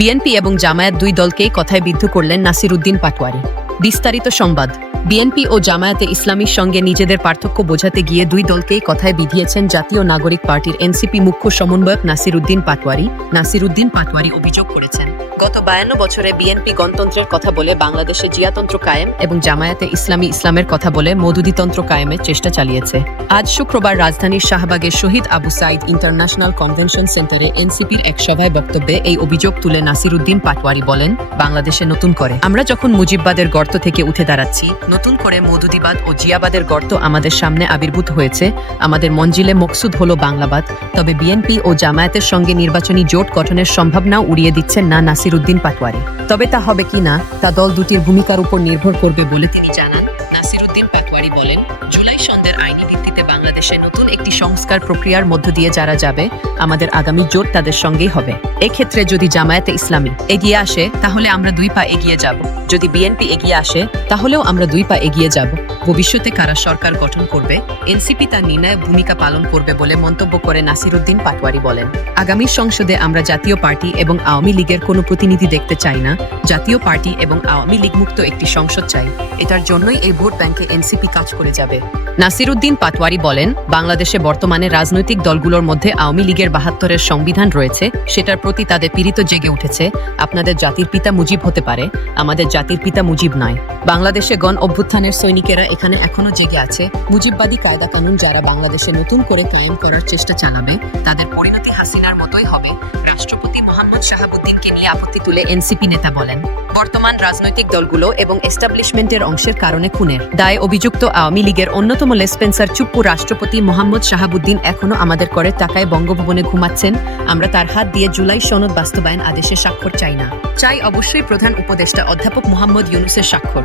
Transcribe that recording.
BNP এবং জামায়াত দুই দলকে কথায় বিদ্ধ করলেন নাসির উদ্দিন পাটোয়ারি। বিস্তারিত সংবাদ। বিএনপি ও জামায়াতে ইসলামীর সঙ্গে নিজেদের পার্থক্য বোঝাতে গিয়ে দুই দলকেই কথায় বিধিয়েছেন জাতীয় নাগরিক পার্টির এনসিপি মুখ্য সমন্বয়ক নাসির উদ্দিন পাটোয়ারি। নাসির উদ্দিন পাটোয়ারি অভিযোগ করেছেন। গত বায়ান্ন বছরে বিএনপি গণতন্ত্রের কথা বলে বাংলাদেশে জিয়াতন্ত্র কায়েম এবং জামায়াতে ইসলামী ইসলামের কথা বলে মধুদিতন্ত্র কায়েমের চেষ্টা চালিয়েছে। আজ শুক্রবার রাজধানীর শাহবাগের শহীদ আবু সাইদ ইন্টারন্যাশনাল কনভেনশন সেন্টারে এনসিপির এক সভায় বক্তব্যে এই অভিযোগ তুলে নাসির উদ্দিন পাটোয়ারি বলেন, বাংলাদেশে নতুন করে। আমরা যখন মুজিববাদের গর্ত থেকে উঠে দাঁড়াচ্ছি, নতুন করে মধুদিবাদ ও জিয়াবাদের গর্ত আমাদের সামনে আবির্ভূত হয়েছে। আমাদের মঞ্জিলে মকসুদ হলো বাংলাবাদ। তবে বিএনপি ও জামায়াতের সঙ্গে নির্বাচনী জোট গঠনের সম্ভাবনাও উড়িয়ে দিচ্ছেন না নাসির উদ্দিন পাটোয়ারি। তবে তা হবে কিনা তা দল দুটির ভূমিকার উপর নির্ভর করবে বলে তিনি জানান। বাংলাদেশে নতুন একটি সংস্কার প্রক্রিয়ার মধ্য দিয়ে যারা যাবে, আমাদের আগামী জোট তাদের সঙ্গেই হবে। এক্ষেত্রে যদি জামায়াতে ইসলামী এগিয়ে আসে, তাহলে আমরা দুই পা এগিয়ে যাব। যদি বিএনপি এগিয়ে আসে, তাহলেও আমরা দুই পা এগিয়ে যাব। ভবিষ্যতে কারা সরকার গঠন করবে? এনসিপি তার নির্ণায়ক ভূমিকা পালন করবে বলে মন্তব্য করে নাসিরুদ্দিন পাটোয়ারি বলেন। আগামী সংসদে আমরা জাতীয় পার্টি এবং আওয়ামী লীগের কোনো প্রতিনিধি দেখতে চাই না। জাতীয় পার্টি এবং আওয়ামী লীগ মুক্ত একটি সংসদ চাই। এটার জন্যই এই ভোট ব্যাংকে এনসিপি কাজ করে যাবে। নাসিরুদ্দিন পাটোয়ারি বলেন, বাংলাদেশে বর্তমানে রাজনৈতিক দলগুলোর মধ্যে আওয়ামী লীগের বাহাত্তরের সংবিধান রয়েছে, সেটার প্রতি তাদের পীড়িত জেগে উঠেছে। আপনাদের জাতির পিতা মুজিব হতে পারে, আমাদের জাতির পিতা মুজিব নয়। বাংলাদেশে গণ অভ্যুত্থানের সৈনিকেরা এখানে এখনও জেগে আছে। মুজিববাদী কায়দা কানুন যারা বাংলাদেশে নতুন করে কায়েম করার চেষ্টা চালাবে, তাদের পরিণতি হাসিনার মতোই হবে। রাষ্ট্রপতি মোহাম্মদ শাহাবুদ্দিনকে নিয়ে আপত্তি তুলে এনসিপি নেতা বলেন, বর্তমান রাজনৈতিক দলগুলো এবং এস্টাবলিশমেন্টের অংশের কারণে খুনের দায় অভিযুক্ত আওয়ামী লীগের অন্যতম লেসপেন্সার চুপ্পু রাষ্ট্রপতি মোহাম্মদ শাহাবুদ্দিন এখনও আমাদের করে টাকায় বঙ্গভবনে ঘুমাচ্ছেন। আমরা তার হাত দিয়ে জুলাই সনদ বাস্তবায়ন আদেশে স্বাক্ষর চাই না। চাই অবশ্যই প্রধান উপদেষ্টা অধ্যাপক মোহাম্মদ ইউনুসের স্বাক্ষর।